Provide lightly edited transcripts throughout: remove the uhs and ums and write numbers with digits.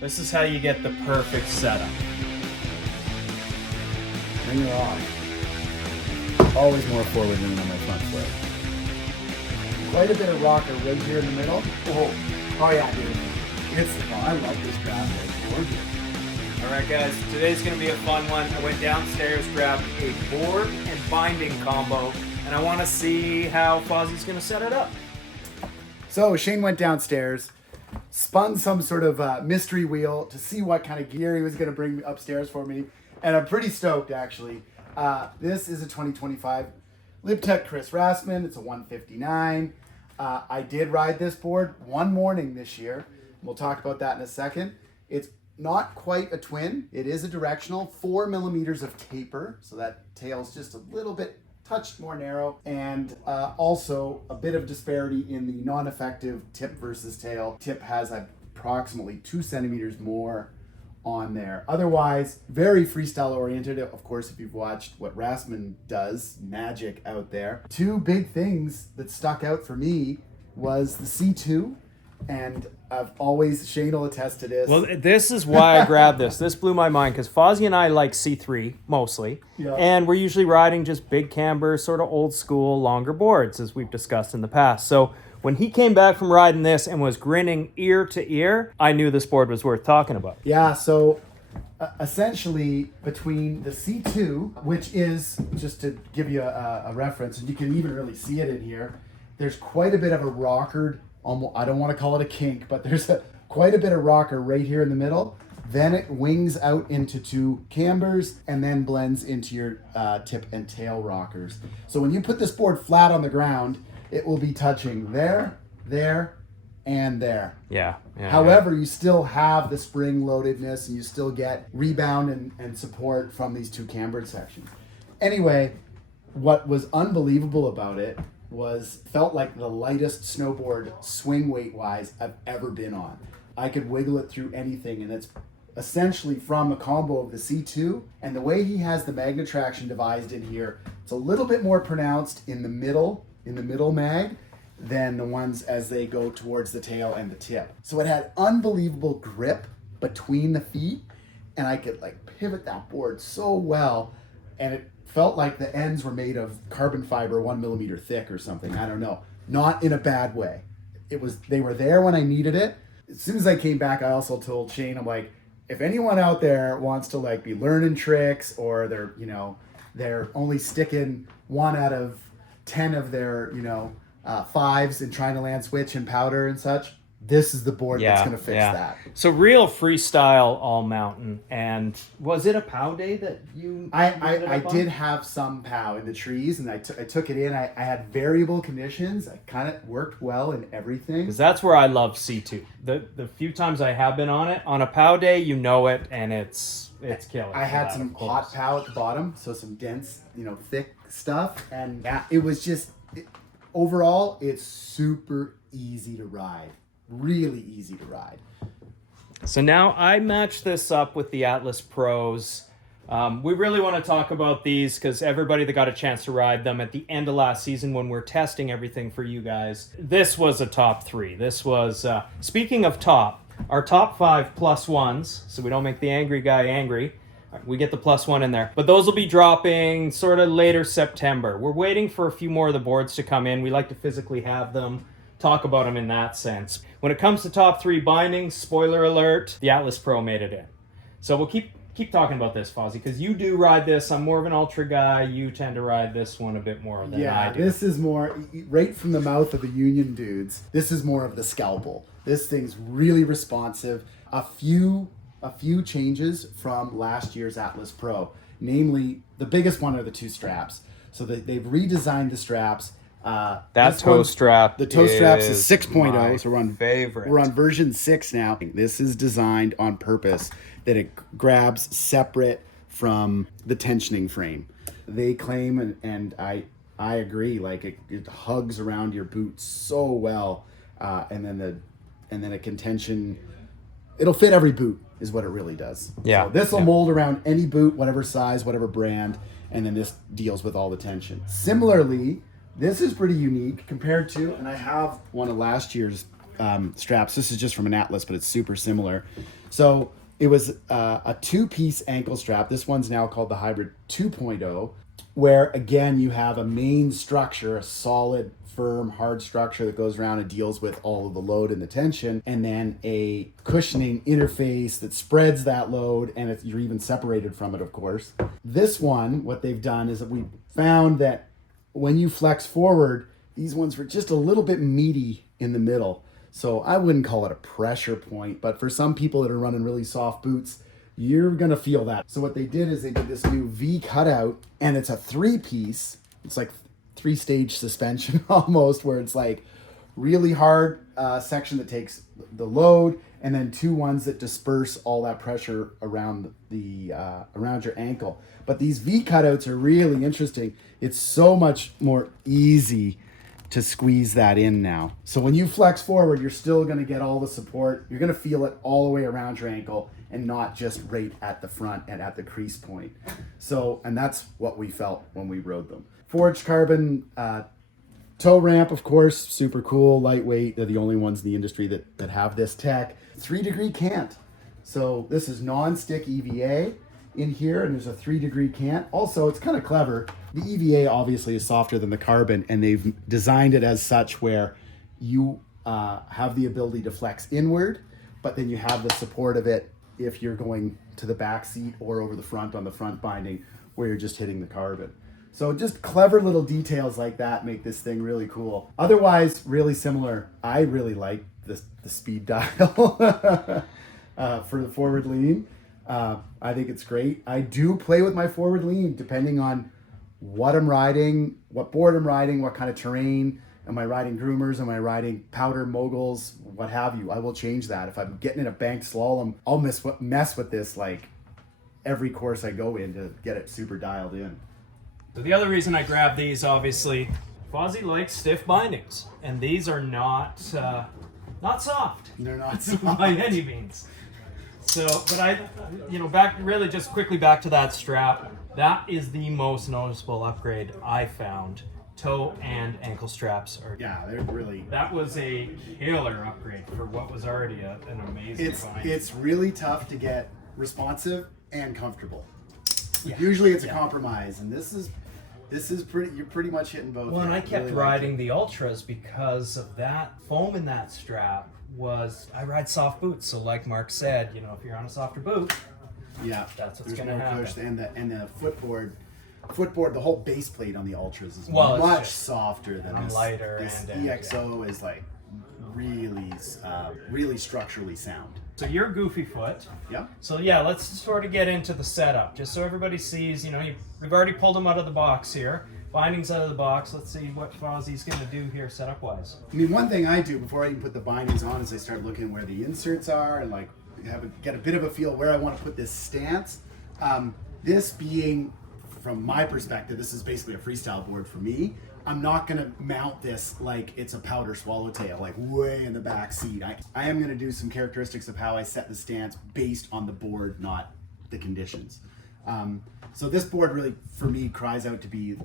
This is how you get the perfect setup. Bring her on. Always more forward lean on my front foot. Quite a bit of rocker right here in the middle. Oh yeah, dude. I love this grab. It's gorgeous. All right, guys, today's going to be a fun one. I went downstairs, grabbed a board and binding combo, and I want to see how Fozzy's going to set it up. So Shane went downstairs, spun some sort of mystery wheel to see what kind of gear he was going to bring upstairs for me, and I'm pretty stoked, actually. This is a 2025 LibTech Chris Rassman. It's a 159. I did ride this board one morning this year. We'll talk about that in a second. It's not quite a twin. It is a directional, 4 millimeters of taper. So that tail's just a little bit touched more narrow, and also a bit of disparity in the non-effective tip versus tail. Tip has approximately 2 centimeters more on there. Otherwise, very freestyle oriented. Of course, if you've watched what Rassman does, magic out there. Two big things that stuck out for me was the C2, and I've always, Shane will attest to this. Well, this is why I grabbed this. This blew my mind because Fozzy and I like C3 mostly, and we're usually riding just big camber, sort of old school, longer boards, as we've discussed in the past. So when he came back from riding this and was grinning ear to ear, I knew this board was worth talking about. Yeah, so essentially between the C2, which is, just to give you a reference, and you can even really see it in here, there's quite a bit of a rockered, I don't want to call it a kink, but there's quite a bit of rocker right here in the middle. Then it wings out into 2 cambers and then blends into your tip and tail rockers. So when you put this board flat on the ground, it will be touching there, there, and there. Yeah. However, you still have the spring loadedness and you still get rebound and support from these 2 cambered sections. Anyway, what was unbelievable about it felt like the lightest snowboard swing weight wise I've ever been on. I could wiggle it through anything, and it's essentially from a combo of the C2 and the way he has the magnet traction devised in here. It's a little bit more pronounced in the middle mag than the ones as they go towards the tail and the tip. So it had unbelievable grip between the feet, and I could like pivot that board so well, and it felt like the ends were made of carbon fiber 1 millimeter thick or something. I don't know. Not in a bad way. They were there when I needed it. As soon as I came back, I also told Shane, I'm like, if anyone out there wants to like be learning tricks, or they're only sticking 1 out of 10 of their, 5s and trying to land switch and powder and such, this is the board that's going to fix that. So real freestyle all mountain. And was it a POW day that you? I did have some POW in the trees, and I took it in. I had variable conditions. I kind of worked well in everything. Because that's where I love C2. The few times I have been on it, on a POW day, you know it, and it's killer. I had some hot POW at the bottom, so some dense, thick stuff, and it was just overall, it's super easy to ride. Really easy to ride. So now I match this up with the Atlas Pros. We really want to talk about these because everybody that got a chance to ride them at the end of last season when we're testing everything for you guys, this was a top 3. This was, speaking of top, our top 5 +1s, so we don't make the angry guy angry. We get the +1 in there. But those will be dropping sort of later September. We're waiting for a few more of the boards to come in. We like to physically have them, talk about them in that sense. When it comes to top 3 bindings, spoiler alert, the Atlas Pro made it in. So we'll keep talking about this, Fozzy, because you do ride this. I'm more of an ultra guy. You tend to ride this one a bit more than I do. This is more, right from the mouth of the Union dudes, this is more of the scalpel. This thing's really responsive. A few changes from last year's Atlas Pro. Namely, the biggest one are the 2 straps. So they've redesigned the straps. That toe strap. The toe straps is 6.0, so we're on version 6 now. This is designed on purpose that it grabs separate from the tensioning frame. They claim, and I agree, like it hugs around your boot so well, and then it can tension. It'll fit every boot, is what it really does. Yeah. So this will mold around any boot, whatever size, whatever brand, and then this deals with all the tension. Similarly, this is pretty unique compared to, and I have one of last year's straps. This is just from an Atlas, but it's super similar. So it was a 2-piece ankle strap. This one's now called the Hybrid 2.0, where again you have a main structure, a solid, firm, hard structure that goes around and deals with all of the load and the tension, and then a cushioning interface that spreads that load, and you're even separated from it, of course. This one, what they've done is that we found that when you flex forward, these ones were just a little bit meaty in the middle. So I wouldn't call it a pressure point, but for some people that are running really soft boots, you're gonna feel that. So what they did is they did this new V cutout, and it's a 3-piece. It's like 3-stage suspension almost, where it's like really hard section that takes the load, and then 2 ones that disperse all that pressure around the around your ankle. But these V cutouts are really interesting. It's so much more easy to squeeze that in now. So when you flex forward, you're still going to get all the support. You're going to feel it all the way around your ankle and not just right at the front and at the crease point. So, and that's what we felt when we rode them. Forged carbon toe ramp, of course, super cool, lightweight. They're the only ones in the industry that have this tech. 3-degree cant. So this is non-stick EVA in here, and there's a 3-degree cant. Also, it's kind of clever. The EVA obviously is softer than the carbon, and they've designed it as such where you have the ability to flex inward, but then you have the support of it if you're going to the back seat or over the front on the front binding where you're just hitting the carbon. So just clever little details like that make this thing really cool. Otherwise, really similar. I really like the speed dial for the forward lean. I think it's great. I do play with my forward lean depending on what I'm riding, what board I'm riding, what kind of terrain. Am I riding groomers? Am I riding powder moguls? What have you? I will change that. If I'm getting in a banked slalom, I'll mess with this like every course I go in to get it super dialed in. So the other reason I grabbed these, obviously, Fozzy likes stiff bindings, and these are not soft. They're not by any means. So, but just quickly back to that strap. That is the most noticeable upgrade I found. Toe and ankle straps are. Yeah, they're really. That was a killer upgrade for what was already an amazing bind. It's really tough to get responsive and comfortable. Yeah. Usually it's a compromise, and this is pretty. You're pretty much hitting both. Well, and I kept riding the Ultras because of that foam in that strap. I ride soft boots, so like Mark said, if you're on a softer boot, yeah, that's what's going to happen. And the footboard, the whole base plate on the Ultras is much softer than this. Lighter, this and EXO is like really structurally sound. So you're Goofy Foot. Yeah. So yeah, let's sort of get into the setup, just so everybody sees. We've already pulled them out of the box here. Bindings out of the box. Let's see what Fozzy's going to do here setup-wise. I mean, one thing I do before I even put the bindings on is I start looking where the inserts are and like get a bit of a feel where I want to put this stance. This being, from my perspective, this is basically a freestyle board for me. I'm not going to mount this like it's a powder swallowtail, like way in the back seat. I am going to do some characteristics of how I set the stance based on the board, not the conditions. So this board really, for me, cries out to be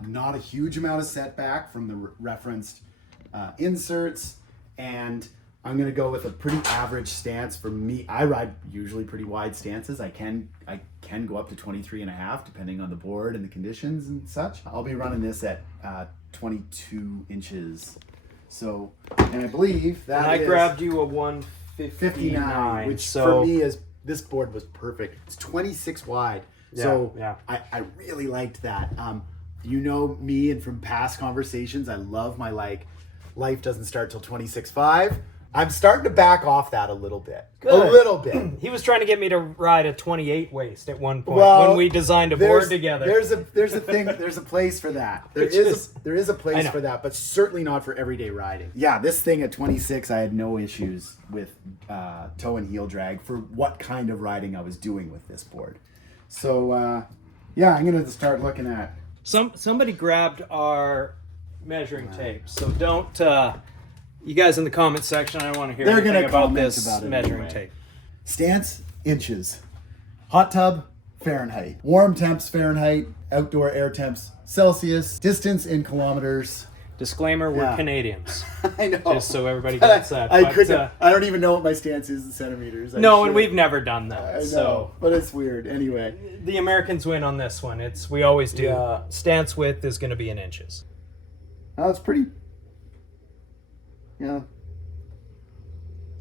not a huge amount of setback from the referenced inserts, and I'm going to go with a pretty average stance. For me, I ride usually pretty wide stances. I can go up to 23.5 depending on the board and the conditions and such. I'll be running this at 22 inches. So, and I believe that I grabbed you a 159, which for me is, this board was perfect. It's 26 wide. So yeah. I really liked that. You know me, and from past conversations, I love my life doesn't start till 26.5. I'm starting to back off that a little bit. Good. A little bit. He was trying to get me to ride a 28 waist at one point when we designed a board together. There's a thing. There's a place for that. There is a place for that, but certainly not for everyday riding. Yeah, this thing at 26, I had no issues with toe and heel drag for what kind of riding I was doing with this board. So yeah, I'm gonna start looking at. Somebody grabbed our measuring tape, so don't. You guys in the comment section, I don't want to hear anything about this measuring tape. Stance, inches. Hot tub, Fahrenheit. Warm temps, Fahrenheit. Outdoor air temps, Celsius. Distance in kilometers. Disclaimer, we're Yeah. Canadians. I know. Just so everybody gets that. I But, couldn't. I don't even know what my stance is in centimeters. no, and we've never done that. I know, So but it's weird. Anyway, the Americans win on this one. We always do. Yeah. Stance width is going to be in inches. it's pretty. Yeah.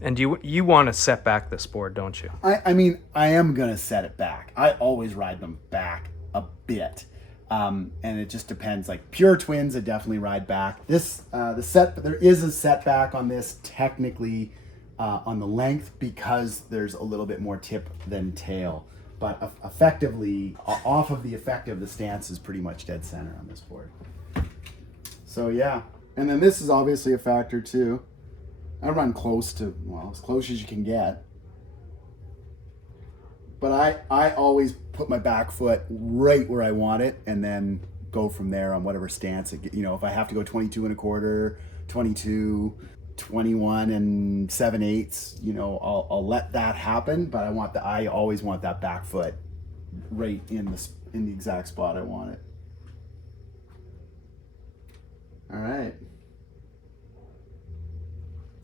And you want to set back this board, don't you? I mean, I am gonna set it back. I always ride them back a bit, and it just depends. Like pure twins, I definitely ride back. This there is a setback on this technically on the length because there's a little bit more tip than tail, but effectively off of the effective, the stance is pretty much dead center on this board. So yeah, and then this is obviously a factor too. I run close to, well, as close as you can get. But I always put my back foot right where I want it and then go from there on whatever stance. If I have to go 22 1/4, 22, 21 and 7/8, I'll let that happen. But I always want that back foot right in the exact spot I want it. All right.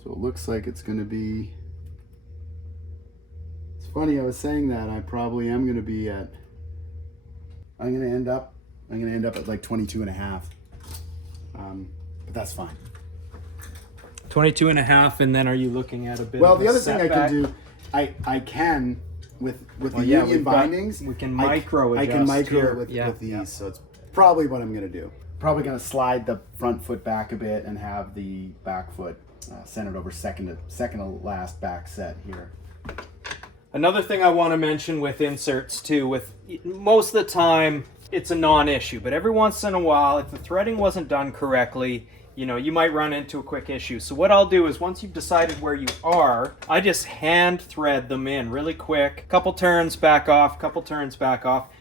So it looks like it's going to be, it's funny, I was saying that I probably am going to be at, I'm going to end up at like 22 and a half. But that's fine. 22 and a half, and then are you looking at a bit Well, of the a other thing I setback? can do, I can, with the Well, yeah, union we've got- bindings, we can micro I adjust can micro here. it with these. Yeah. So it's probably what I'm going to do. Probably going to slide the front foot back a bit and have the back foot centered over second to last back set here. Another thing I want to mention with inserts too, with most of the time it's a non-issue, but every once in a while, if the threading wasn't done correctly, you might run into a quick issue. So what I'll do is once you've decided where you are, I just hand thread them in really quick, couple turns back off,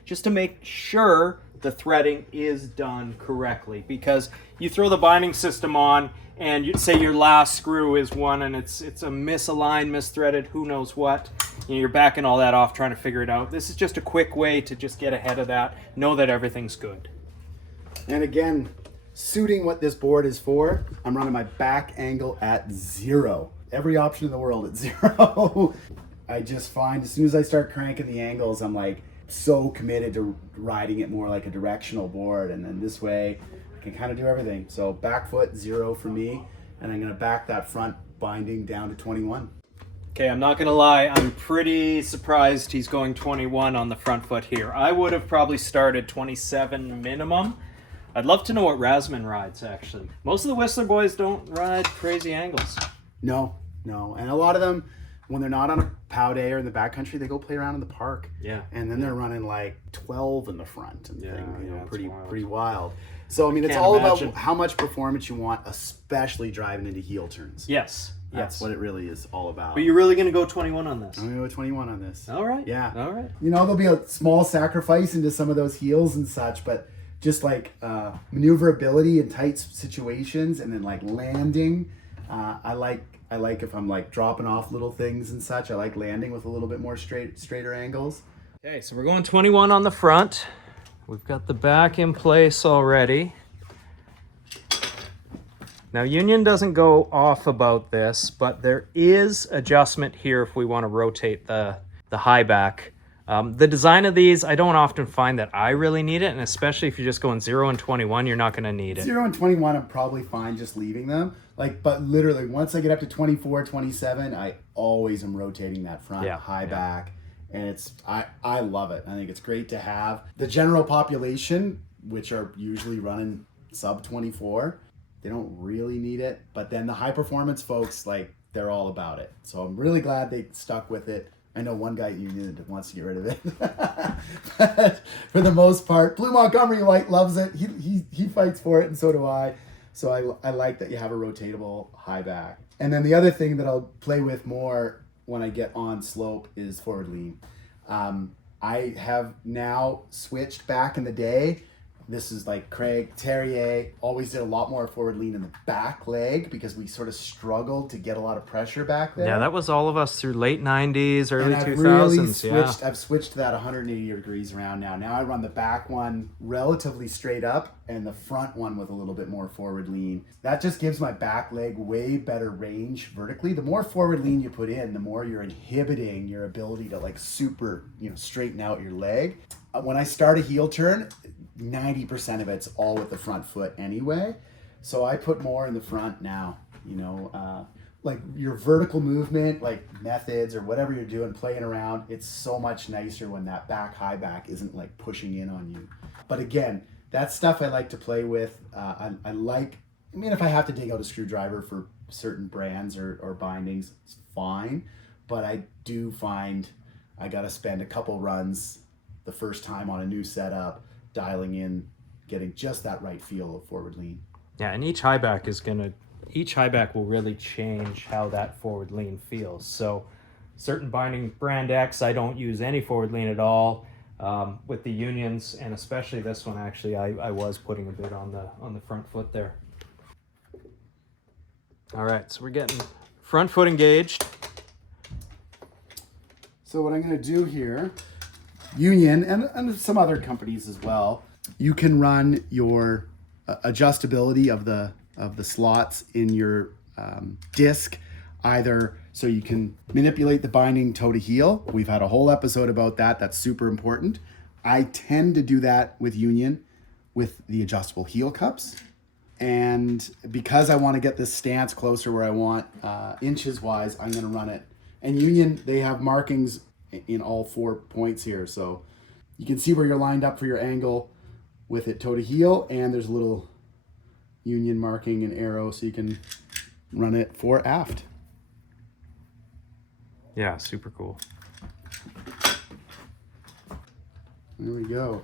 just to make sure the threading is done correctly. Because you throw the binding system on and you say your last screw is one and it's a misaligned, misthreaded, who knows what. You're backing all that off trying to figure it out. This is just a quick way to just get ahead of that, know that everything's good. And again, suiting what this board is for, I'm running my back angle at 0. Every option in the world at 0. I just find as soon as I start cranking the angles, I'm like so committed to riding it more like a directional board, and then this way I can kind of do everything. So back foot 0 for me, and I'm going to back that front binding down to 21. Okay, I'm not going to lie, I'm pretty surprised he's going 21 on the front foot here. I would have probably started 27 minimum. I'd love to know what Rasman rides, actually. Most of the Whistler boys don't ride crazy angles. No. And a lot of them, when they're not on a POW day or in the backcountry, they go play around in the park. Yeah. And then they're running like 12 in the front and it's pretty wild. So, I mean, it's Can't all imagine. about how much performance you want, especially driving into heel turns. Yes. That's what it really is all about. But you're really going to go 21 on this? I'm going to go 21 on this. All right. Yeah. All right. There'll be a small sacrifice into some of those heels and such, but just like maneuverability in tight situations and then like landing. I like if I'm like dropping off little things and such. I like landing with a little bit more straighter angles. Okay, so we're going 21 on the front. We've got the back in place already. Now, union doesn't go off about this, but there is adjustment here if we want to rotate the high back. The design of these, I don't often find that I really need it, and especially if you're just going 0 and 21, you're not going to need it. 0 and 21, I'm probably fine just leaving them. But literally, once I get up to 24, 27, I always am rotating that front high back. And I love it. I think it's great to have. The general population, which are usually running sub 24, they don't really need it. But then the high performance folks, they're all about it. So I'm really glad they stuck with it. I know one guy at Union that wants to get rid of it. But for the most part, Blue Montgomery loves it. He fights for it, and so do I. So I like that you have a rotatable high back. And then the other thing that I'll play with more when I get on slope is forward lean. I have now switched back in the day. this is like Craig Terrier always did a lot more forward lean in the back leg because we sort of struggled to get a lot of pressure back there. Yeah, that was all of us through late 90s, early and 2000s. I've switched to that 180 degrees around now. Now I run the back one relatively straight up and the front one with a little bit more forward lean. That just gives my back leg way better range vertically. The more forward lean you put in, the more you're inhibiting your ability to like super, straighten out your leg. When I start a heel turn, 90% of it's all with the front foot anyway. So I put more in the front now, like your vertical movement, like methods or whatever you're doing, playing around, it's so much nicer when that high back isn't like pushing in on you. But again, that's stuff I like to play with. If I have to dig out a screwdriver for certain brands or bindings, it's fine. But I do find I got to spend a couple runs the first time on a new setup, dialing in, getting just that right feel of forward lean. Yeah, and each high back will really change how that forward lean feels. So certain binding brand X, I don't use any forward lean at all. With the unions, and especially this one, actually, I was putting a bit on the front foot there. All right, so we're getting front foot engaged. So what I'm going to do here, Union and some other companies as well, you can run your adjustability of the slots in your disc, either so you can manipulate the binding toe to heel. We've had a whole episode about that. That's super important. I tend to do that with Union with the adjustable heel cups. And because I want to get this stance closer where I want inches wise, I'm going to run it. And Union, they have markings in all 4 points here. So you can see where you're lined up for your angle with it toe to heel. And there's a little Union marking and arrow so you can run it fore aft. Yeah, super cool. There we go.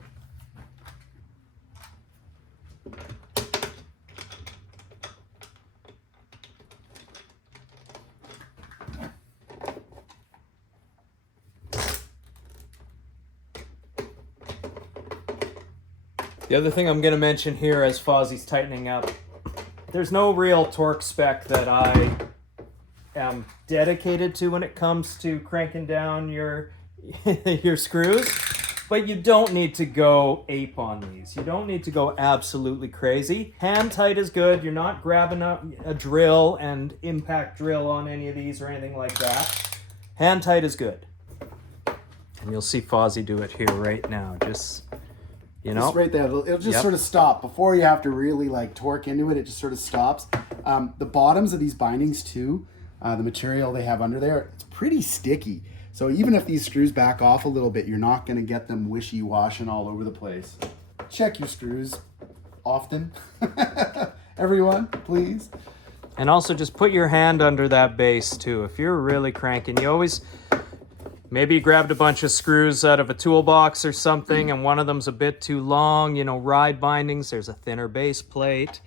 The other thing I'm going to mention here as Fozzy's tightening up, there's no real torque spec that I am dedicated to when it comes to cranking down your your screws, but you don't need to go ape on these. You don't need to go absolutely crazy. Hand tight is good. You're not grabbing a drill and impact drill on any of these or anything like that. Hand tight is good. And you'll see Fozzy do it here right now. Just right there. It'll just sort of stop before you have to really like torque into it. It just sort of stops. The bottoms of these bindings too, the material they have under there, it's pretty sticky. So even if these screws back off a little bit, you're not going to get them wishy-washing all over the place. Check your screws often. Everyone, please. And also just put your hand under that base too. If you're really cranking, maybe you grabbed a bunch of screws out of a toolbox or something and one of them's a bit too long, ride bindings, there's a thinner base plate.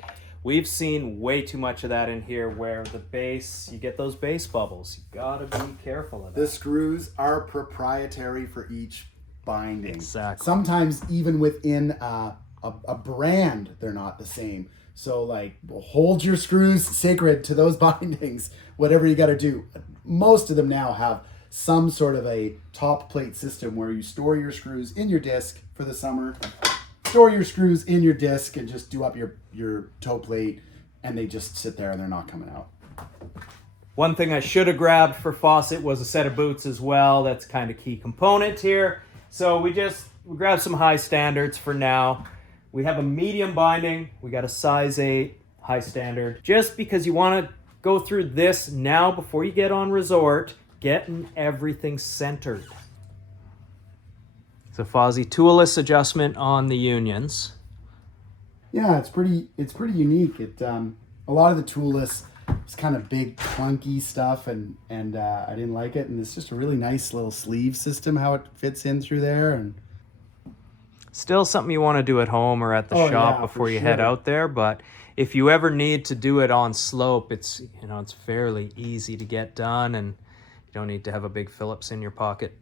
We've seen way too much of that in here where the base, you get those base bubbles. You gotta be careful of that. The screws are proprietary for each binding. Exactly. Sometimes even within a brand, they're not the same. So hold your screws sacred to those bindings, whatever you gotta do. Most of them now have some sort of a top plate system where you store your screws in your disc for the summer, store your screws in your disc and just do up your toe plate, and they just sit there and they're not coming out. One thing I should have grabbed for Fawcett was a set of boots as well. That's kind of key component here. So we grabbed some high standards for now. We have a medium binding. We got a size 8 high standard. Just because you want to go through this now before you get on resort, getting everything centered. It's a Fozzy toolless adjustment on the unions. Yeah, it's pretty unique. It a lot of the toolless is kind of big clunky stuff, and I didn't like it. And it's just a really nice little sleeve system how it fits in through there, and still something you want to do at home or at the shop before you head out there. But if you ever need to do it on slope, it's it's fairly easy to get done, and you don't need to have a big Phillips in your pocket.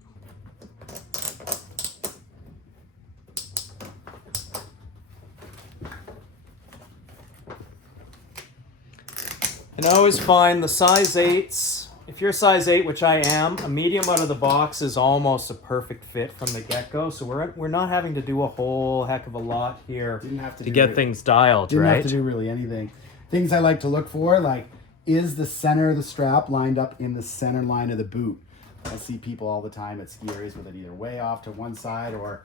can always find the size 8s. If you're a size 8, which I am, a medium out of the box is almost a perfect fit from the get-go. So we're not having to do a whole heck of a lot here to get things dialed, didn't right? have to do really anything. Things I like to look for, like, is the center of the strap lined up in the center line of the boot? I see people all the time at ski areas with it either way off to one side or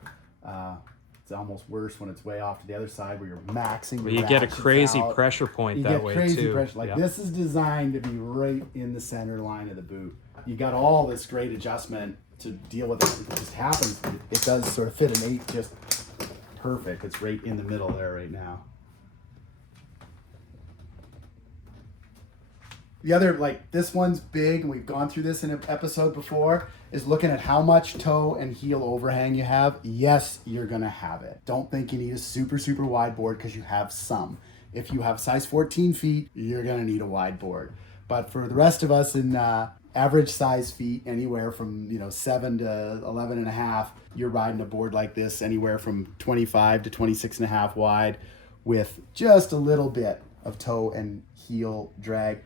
it's almost worse when it's way off to the other side where you're maxing. Well, you get a crazy pressure point that way too. Pressure. Like this is designed to be right in the center line of the boot. You got all this great adjustment to deal with it. It just happens. It does sort of fit an 8 just perfect. It's right in the middle there right now. The other, like, this one's big, and we've gone through this in an episode before, is looking at how much toe and heel overhang you have. Yes, you're going to have it. Don't think you need a super, super wide board because you have some. If you have size 14 feet, you're going to need a wide board. But for the rest of us in average size feet, anywhere from 7 to 11 and a half, you're riding a board like this anywhere from 25 to 26 and a half wide with just a little bit of toe and heel drag.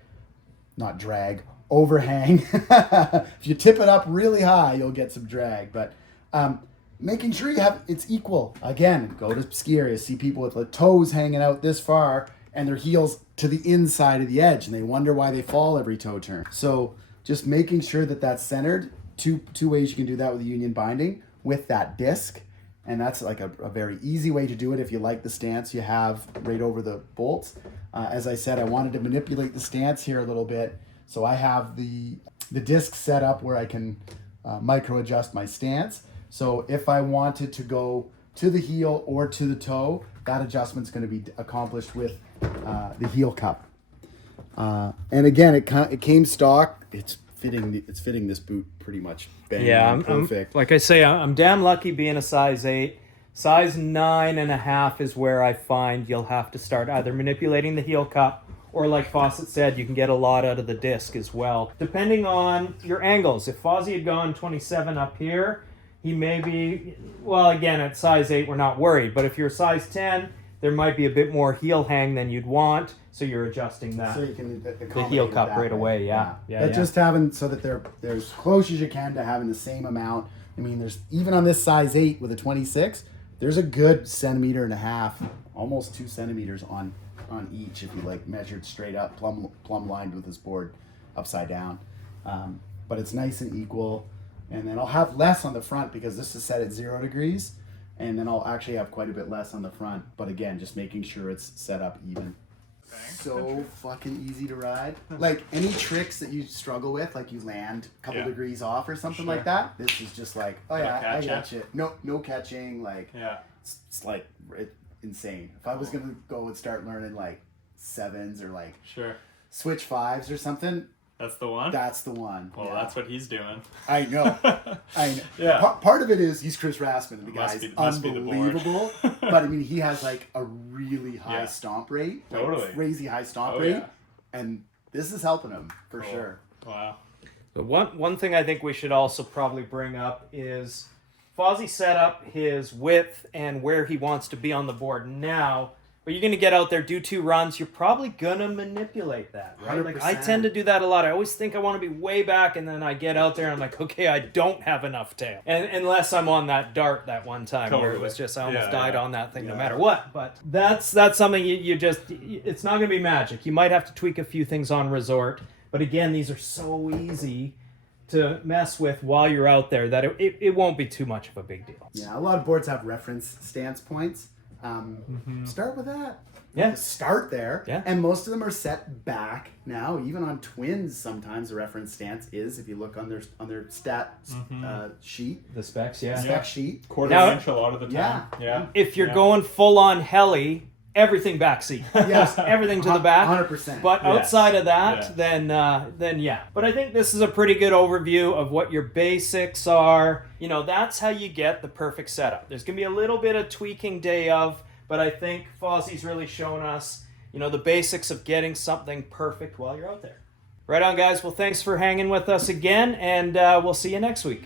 Not drag, overhang. If you tip it up really high, you'll get some drag. But making sure you have it's equal. Again, go to ski areas, see people with the toes hanging out this far and their heels to the inside of the edge, and they wonder why they fall every toe turn. So just making sure that that's centered. Two ways you can do that with the union binding with that disc. And that's like a very easy way to do it if you like the stance you have right over the bolts. As I said, I wanted to manipulate the stance here a little bit. So I have the disc set up where I can micro adjust my stance. So if I wanted to go to the heel or to the toe, that adjustment's going to be accomplished with the heel cup. And again, it came stock. It's fitting this boot pretty much bang on perfect. Like I say, I'm damn lucky being a size 8. Size 9.5 is where I find you'll have to start either manipulating the heel cup or, like Fawcett said, you can get a lot out of the disc as well, depending on your angles. If Fozzy had gone 27 up here, he may be, well, again, at size 8, we're not worried. But if you're size 10, there might be a bit more heel hang than you'd want, so you're adjusting that. So you can the heel cup right away, yeah. Just having so that they're as close as you can to having the same amount. I mean, there's even on this size 8 with a 26, there's a good 1.5 centimeters, almost 2 centimeters on each if you like measured straight up, plumb lined with this board upside down. But it's nice and equal. And then I'll have less on the front because this is set at 0 degrees. And then I'll actually have quite a bit less on the front. But again, just making sure it's set up even. So fucking easy to ride. Like any tricks that you struggle with, like you land a couple degrees off or something like that. This is just like, oh yeah, I got you. No catching. Like, it's like insane. If I was gonna go and start learning like 7s or like switch 5s or something. That's the one? That's the one. Well, that's what he's doing. I know. I know. Yeah. Part of it is he's Chris Rasmussen, and the guy's must be the board. unbelievable. But I mean, he has like a really high stomp rate. Totally. Crazy high stomp rate. Yeah. And this is helping him for sure. Wow. The one thing I think we should also probably bring up is Fozzy set up his width and where he wants to be on the board now. But you're going to get out there, do 2 runs, you're probably going to manipulate that, right? 100%. Like, I tend to do that a lot. I always think I want to be way back, and then I get out there and I'm like, okay, I don't have enough tail. And unless I'm on that dart that one time where it was just, I almost died on that thing no matter what. But that's something you just, it's not going to be magic. You might have to tweak a few things on resort. But again, these are so easy to mess with while you're out there that it won't be too much of a big deal. Yeah, a lot of boards have reference stance points. Start with that. Yeah. Start there. Yeah. And most of them are set back now. Even on twins, sometimes the reference stance is, if you look on their stat sheet. The specs, Spec sheet. Quarter inch a lot of the time. Yeah. If you're going full on heli, everything backseat. Yes. Everything to the back. 100%. But outside of that, then yeah. But I think this is a pretty good overview of what your basics are. You know, that's how you get the perfect setup. There's going to be a little bit of tweaking day of, but I think Fozzy's really shown us, you know, the basics of getting something perfect while you're out there. Right on, guys. Well, thanks for hanging with us again, and we'll see you next week.